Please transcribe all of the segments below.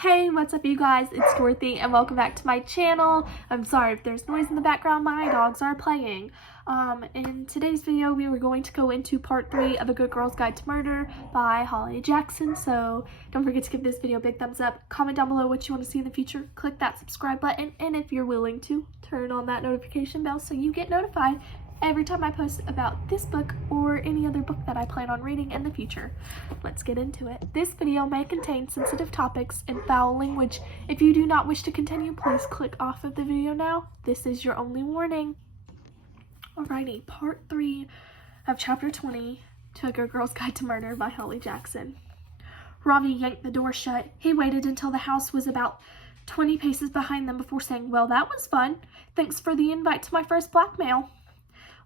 Hey, what's up you guys? It's Dorothy and welcome back to my channel. I'm sorry if there's noise in the background, my dogs are playing. In today's video we were going to go into part 3 of A Good Girl's Guide to Murder by Holly Jackson, so don't forget to give this video a big thumbs up, comment down below what you want to see in the future, click that subscribe button, and if you're willing to, turn on that notification bell so you get notified every time I post about this book or any other book that I plan on reading in the future. Let's get into it. This video may contain sensitive topics and foul language. If you do not wish to continue, please click off of the video now. This is your only warning. Alrighty, part 3 of chapter 20 to A Good Girl's Guide to Murder by Holly Jackson. Ravi yanked the door shut. He waited until the house was about 20 paces behind them before saying, "Well, that was fun. Thanks for the invite to my first blackmail."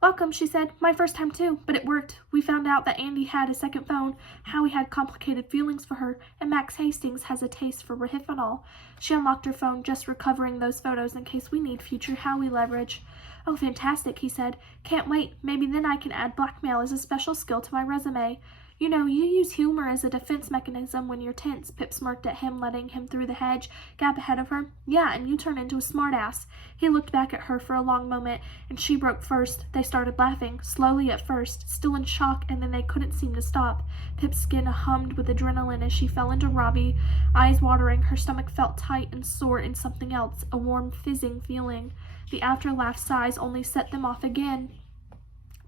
"Welcome," she said. "My first time too, but it worked. We found out that Andy had a second phone, Howie had complicated feelings for her, and Max Hastings has a taste for rehypnol. She unlocked her phone, just recovering those photos in case we need future Howie leverage." "Oh, fantastic," he said. "Can't wait. Maybe then I can add blackmail as a special skill to my resume." "You know, you use humor as a defense mechanism when you're tense," Pip smirked at him, letting him through the hedge gap ahead of her. "Yeah, and you turn into a smartass." He looked back at her for a long moment, and she broke first. They started laughing, slowly at first, still in shock, and then they couldn't seem to stop. Pip's skin hummed with adrenaline as she fell into Robbie, eyes watering. Her stomach felt tight and sore in something else, a warm, fizzing feeling. The after-laugh sighs only set them off again.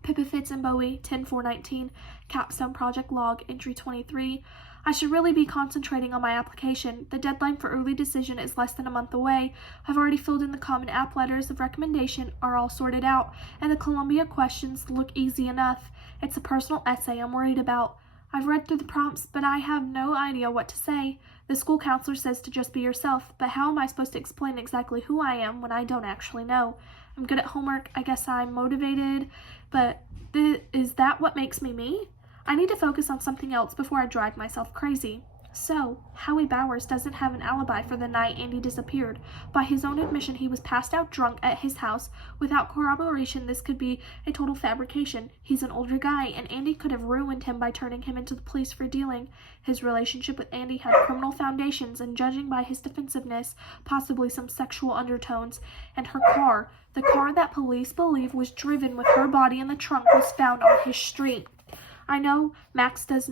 Pippa Fitz and Bowie, 10-4-19, Capstone Project Log, Entry 23. "I should really be concentrating on my application. The deadline for early decision is less than a month away. I've already filled in the common app letters of recommendation, are all sorted out, and the Columbia questions look easy enough. It's a personal essay I'm worried about. I've read through the prompts, but I have no idea what to say. The school counselor says to just be yourself, but how am I supposed to explain exactly who I am when I don't actually know? I'm good at homework, I guess I'm motivated, but is that what makes me me? I need to focus on something else before I drive myself crazy." So, Howie Bowers doesn't have an alibi for the night Andy disappeared. By his own admission, he was passed out drunk at his house. Without corroboration, this could be a total fabrication. He's an older guy, and Andy could have ruined him by turning him into the police for dealing. His relationship with Andy had criminal foundations, and judging by his defensiveness, possibly some sexual undertones. And her car, the car that police believe was driven with her body in the trunk, was found on his street. I know Max does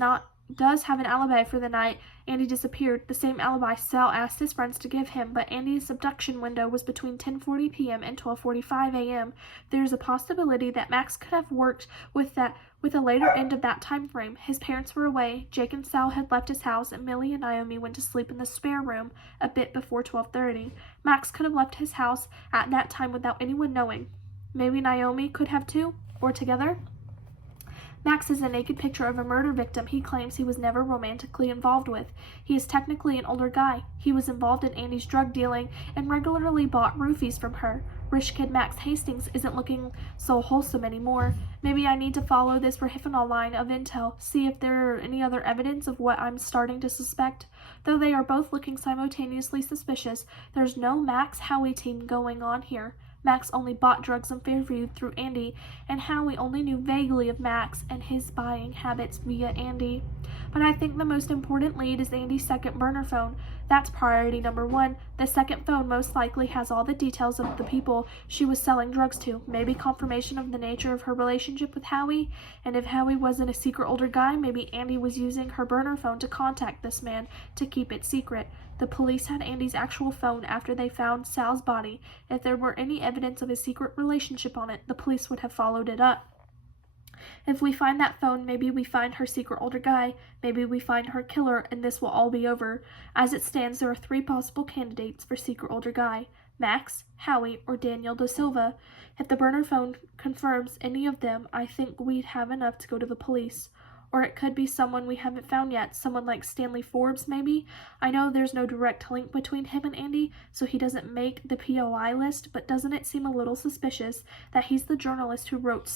have an alibi for the night Andy disappeared, the same alibi Sal asked his friends to give him, but Andy's abduction window was between 10:40 p.m. and 12:45 a.m. There's a possibility that Max could have worked with a later end of that time frame. His parents were away, Jake and Sal had left his house, and Millie and Naomi went to sleep in the spare room a bit before 12:30. Max could have left his house at that time without anyone knowing. Maybe Naomi could have too, or together. Max is a naked picture of a murder victim he claims he was never romantically involved with. He is technically an older guy. He was involved in Andy's drug dealing and regularly bought roofies from her. Rich kid Max Hastings isn't looking so wholesome anymore. Maybe I need to follow this rehypnol line of intel, see if there are any other evidence of what I'm starting to suspect. Though they are both looking simultaneously suspicious, there's no Max-Howie team going on here. Max only bought drugs in Fairview through Andy, and Howie only knew vaguely of Max and his buying habits via Andy. But I think the most important lead is Andy's second burner phone. That's priority number 1. The second phone most likely has all the details of the people she was selling drugs to, maybe confirmation of the nature of her relationship with Howie, and if Howie wasn't a secret older guy, maybe Andy was using her burner phone to contact this man to keep it secret. The police had Andy's actual phone after they found Sal's body. If there were any evidence of a secret relationship on it, the police would have followed it up. If we find that phone, maybe we find her secret older guy, maybe we find her killer, and this will all be over. As it stands, there are 3 possible candidates for secret older guy: Max, Howie, or Daniel Da Silva. If the burner phone confirms any of them, I think we'd have enough to go to the police. Or it could be someone we haven't found yet, someone like Stanley Forbes maybe. I know there's no direct link between him and Andy, so he doesn't make the POI list, but doesn't it seem a little suspicious that he's the journalist who wrote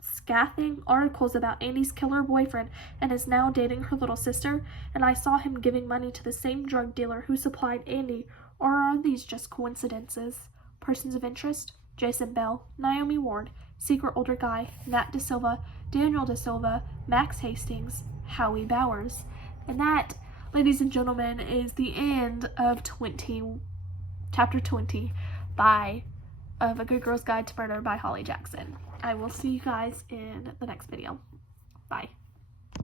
scathing articles about Andy's killer boyfriend and is now dating her little sister? And I saw him giving money to the same drug dealer who supplied Andy. Or are these just coincidences? Persons of interest: Jason Bell, Naomi Ward, secret older guy, Nat Da Silva, Daniel Da Silva, Max Hastings, Howie Bowers. And that ladies and gentlemen, is the end of chapter 20 of A Good Girl's Guide to Murder by Holly Jackson. I will see you guys in the next video. Bye.